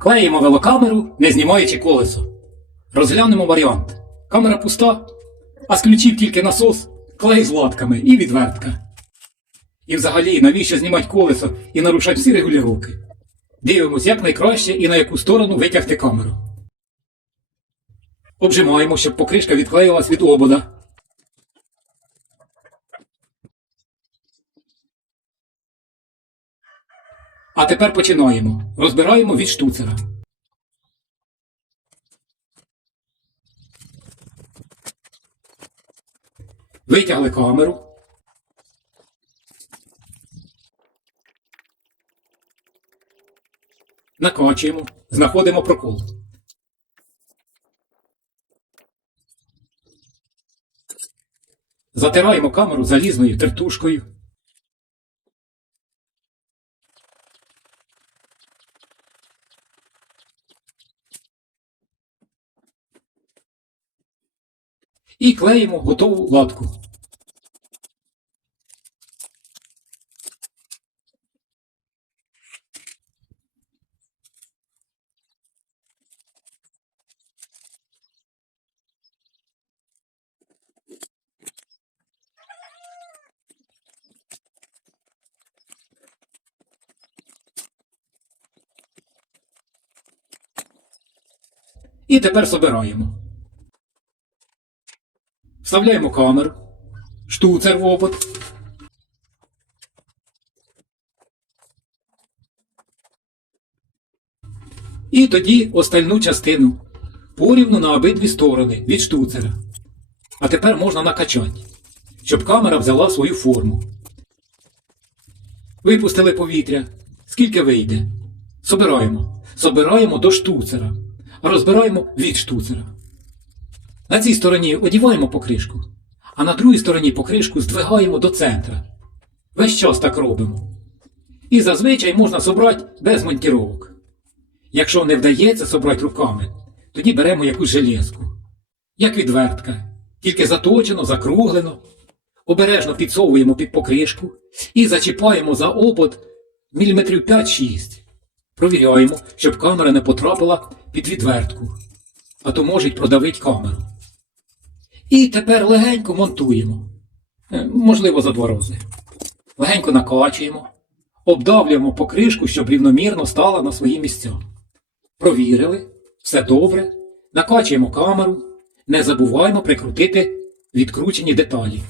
Клеїмо велокамеру, не знімаючи колесо. Розглянемо варіант. Камера пуста, а з ключів тільки насос, клей з латками і відвертка. І взагалі, навіщо знімати колесо і нарушати всі регулювання? Дивимось, як найкраще і на яку сторону витягти камеру. Обжимаємо, щоб покришка відклеїлась від обода. А тепер починаємо. Розбираємо від штуцера. Витягли камеру. Накачуємо, знаходимо прокол. Затираємо камеру залізною тертушкою. І клеїмо готову латку. І тепер собираємо. Вставляємо камеру, штуцер в обод. І тоді остальну частину порівну на обидві сторони від штуцера. А тепер можна накачати, щоб камера взяла свою форму. Випустили повітря. Скільки вийде? Собираємо. Собираємо до штуцера, розбираємо від штуцера. На цій стороні одіваємо покришку, а на другій стороні покришку здвигаємо до центра. Весь час так робимо. І зазвичай можна собрати без монтіровок. Якщо не вдається собрати руками, тоді беремо якусь железку. Як відвертка, тільки заточено, закруглено, обережно підсовуємо під покришку і зачіпаємо за обод міліметрів 5-6. Провіряємо, щоб камера не потрапила під відвертку, а то можуть продавити камеру. І тепер легенько монтуємо. Е, Можливо, за два рази. Легенько накачуємо, обдавлюємо покришку, щоб рівномірно стала на свої місця. Провірили, все добре. Накачуємо камеру, не забуваємо прикрутити відкручені деталі.